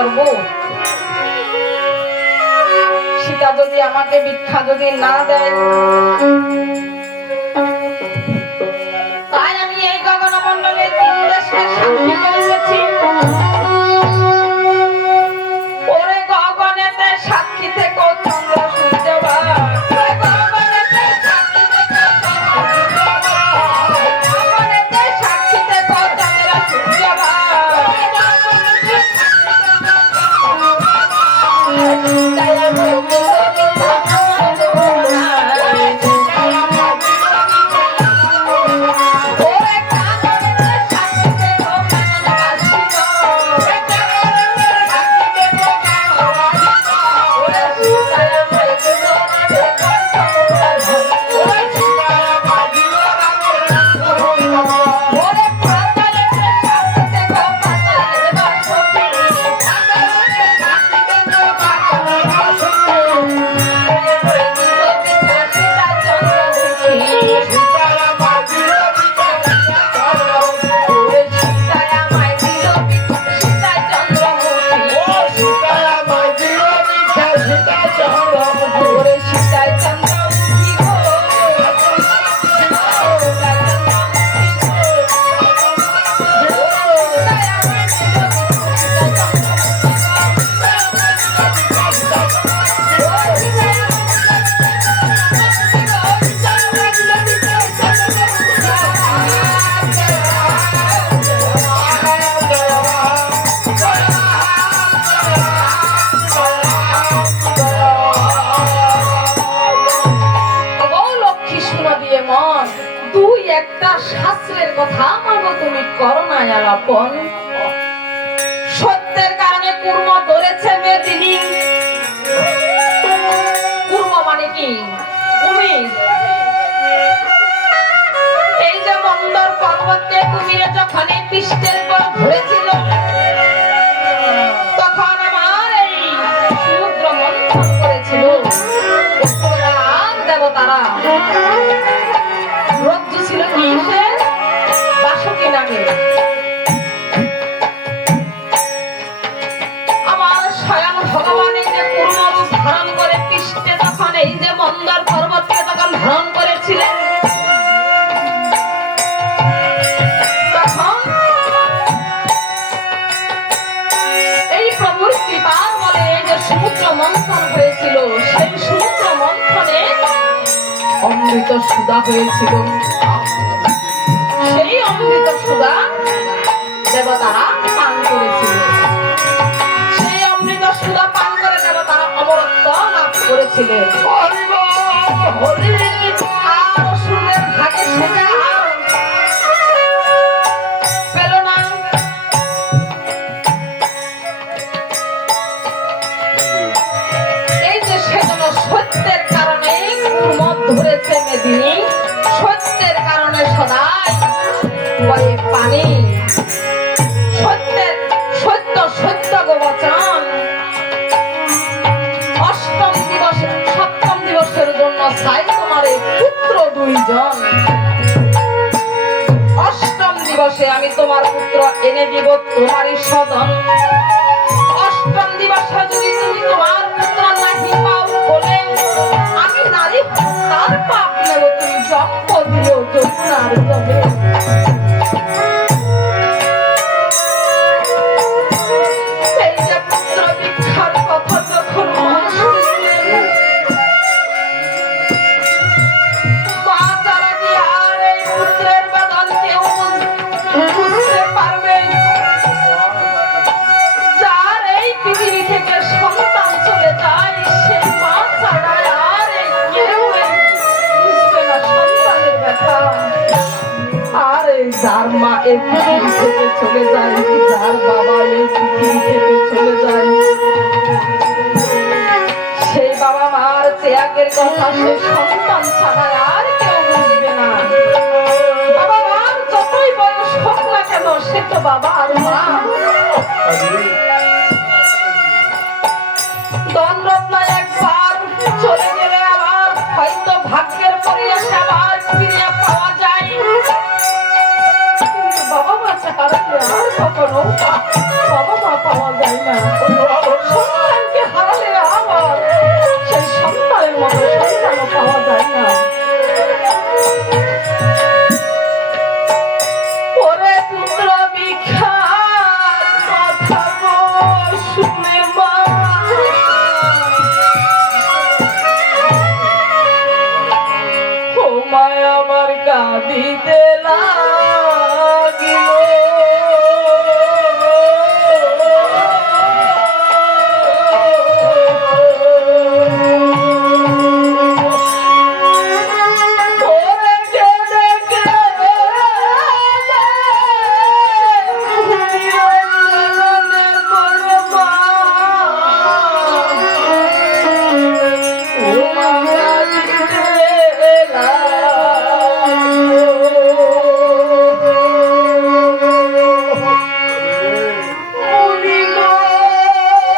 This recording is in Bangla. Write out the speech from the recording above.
করব? সীতা যদি আমাকে ভিক্ষা যদি না দেয়, তাই আমি এই গগনমণ্ডলে 3 দেশকে সাক্ষী করে গেছি। ওরে গগনেতে সাক্ষী থেকে চন্দ্র সূর্য শাস্ত্রের কথা মাগো তুমি করো না আলাপন। সত্যের কারণে কুর্ম ধরেছে মেদিনী। কুর্ম মানে কি? কুমির। এই যে মন্দর পর্বতকে কুমিরে যখন এই পৃষ্ঠের পর ধরেছিল, তখন আমার এই সমুদ্র মন্থন করেছিল আর দেবতারা। রজ্জু ছিল কি? বাসুকি নাগে। আমার স্বয়ং ভগবান এই যে পূর্ণ রূপ ধারণ করে পৃষ্ঠে তখন এই যে মন্দর পর্বতকে তখন ধারণ করেছিলেন, তখন এই প্রভুর কৃপার বলে এই যে সমুদ্র মন্থন হয়েছিল, সেই সমুদ্র মন্থনে অমৃত সুধা হয়েছিল। সেই অমৃত সুধা দেবতারা পান করেছিল। সেই অমৃত সুধা পান করে দেবতারা অমরত্ব লাভ করেছিলেন। আর অসুরদের ভাগে সেটা আর পেল না। এই যে সেজন্য সত্যের কারণে কুর্ম ধরেছে মেদিনী। সত্যের কারণে সদাই পানি। সত্যের সত্য সত্য গোবচন। অষ্টম দিবসে সপ্তম দিবসের জন্য চাই তোমার পুত্র 2 জন। অষ্টম দিবসে আমি তোমার পুত্র এনে দিব তোমারই সদন। অষ্টম দিবসে যদি তুমি তোমার পুত্র নাহি পাও বলে আমি নারী তার পাপ নেব। তুমি জন্ম দিও যমুনার জলে। যার মা এই পৃথিবী থেকে চলে যায়, যার বাবা এই পৃথিবী থেকে চলে যায়, সেই বাবা মার ত্যাগের কথা সে সন্তান ছাড়া আর কেউ বুঝবে না। বাবা মার যতই বয়স হোক না কেন, সে তো বাবা আর মা। দণ্ডরত্ন একবার চলে গেলে আবার হয়তো ভাগ্যের পরিবেশে আবার ফিরে পাওয়া যায়। বাবা মা ছাড়া আর কখনো বাবা মা পাওয়া যায় না। সন্তানকে হারালে আবার সেই সন্তানের মতো সন্তানও পাওয়া যায় না। ওরে পুত্র বিখ্যাত কথা গো শুনে মা, ও মায় আমার কাঁদিতে